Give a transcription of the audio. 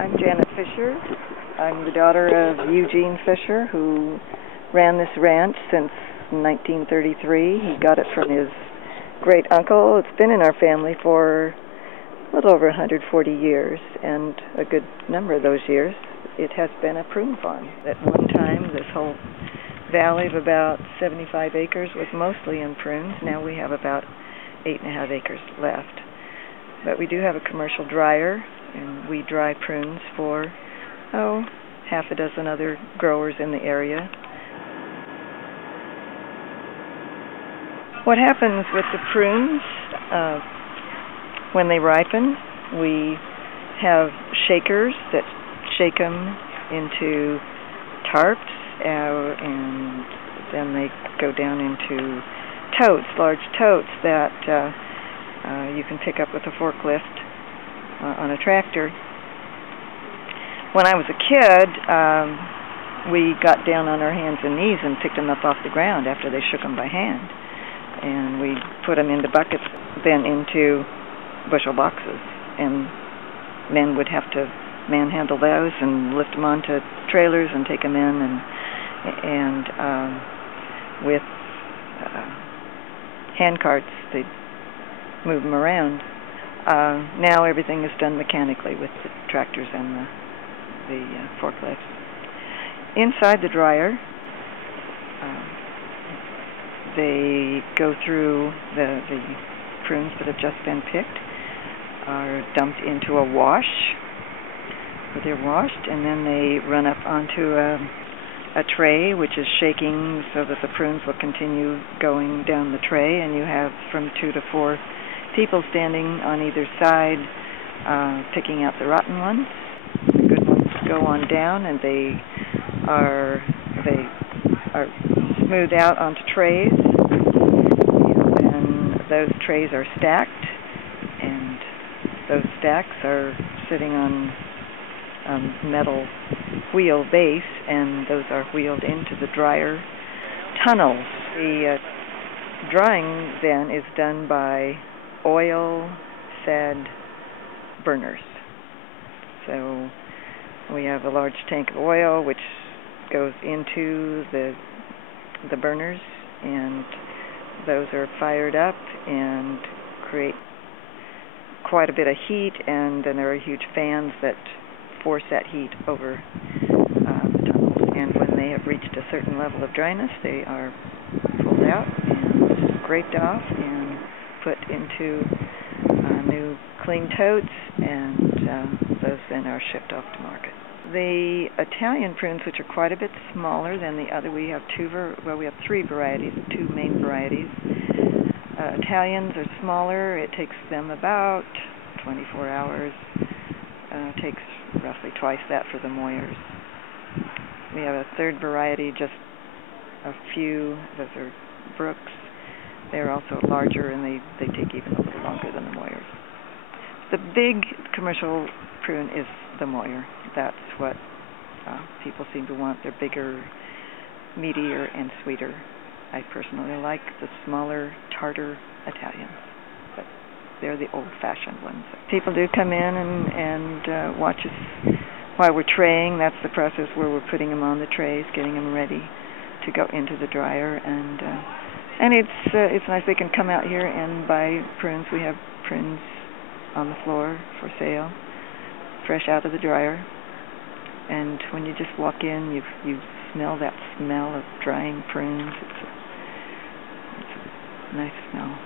I'm Janet Fisher. I'm the daughter of Eugene Fisher, who ran this ranch since 1933. He got it from his great uncle. It's been in our family for a little over 140 years, and a good number of those years it has been a prune farm. At one time, this whole valley of about 75 acres was mostly in prunes. Now we have about 8.5 acres left. But we do have a commercial dryer, and we dry prunes for, half a dozen other growers in the area. What happens with the prunes when they ripen, we have shakers that shake them into tarps, and then they go down into totes, large totes that you can pick up with a forklift on a tractor. When I was a kid, we got down on our hands and knees and picked them up off the ground after they shook them by hand. And we put them into buckets, then into bushel boxes. And men would have to manhandle those and lift them onto trailers and take them in. And with hand carts, they'd move them around. Now everything is done mechanically with the tractors and the forklifts. Inside the dryer, they go through the prunes that have just been picked, are dumped into a wash where they're washed, and then they run up onto a tray which is shaking so that the prunes will continue going down the tray, and you have from 2 to 4 people standing on either side picking out the rotten ones. The good ones go on down, and they are smoothed out onto trays, and then those trays are stacked, and those stacks are sitting on metal wheel base, and those are wheeled into the dryer tunnels. The drying then is done by oil-fed burners. So we have a large tank of oil which goes into the burners, and those are fired up and create quite a bit of heat, and then there are huge fans that force that heat over the tunnels. And when they have reached a certain level of dryness, they are pulled out and scraped off and put into new clean totes, and those then are shipped off to market. The Italian prunes, which are quite a bit smaller than the other, we have 3 varieties, 2 main varieties. Italians are smaller. It takes them about 24 hours. Takes roughly twice that for the Moyers. We have a 3rd variety, just a few. Those are Brooks. They're also larger, and they take even a little longer than the Moyers. The big commercial prune is the Moyer. That's what people seem to want. They're bigger, meatier, and sweeter. I personally like the smaller, tartar Italians, but they're the old-fashioned ones. People do come in and watch us while we're traying. That's the process where we're putting them on the trays, getting them ready to go into the dryer, and it's nice. They can come out here and buy prunes. We have prunes on the floor for sale, fresh out of the dryer. And when you just walk in, you smell that smell of drying prunes. It's a nice smell.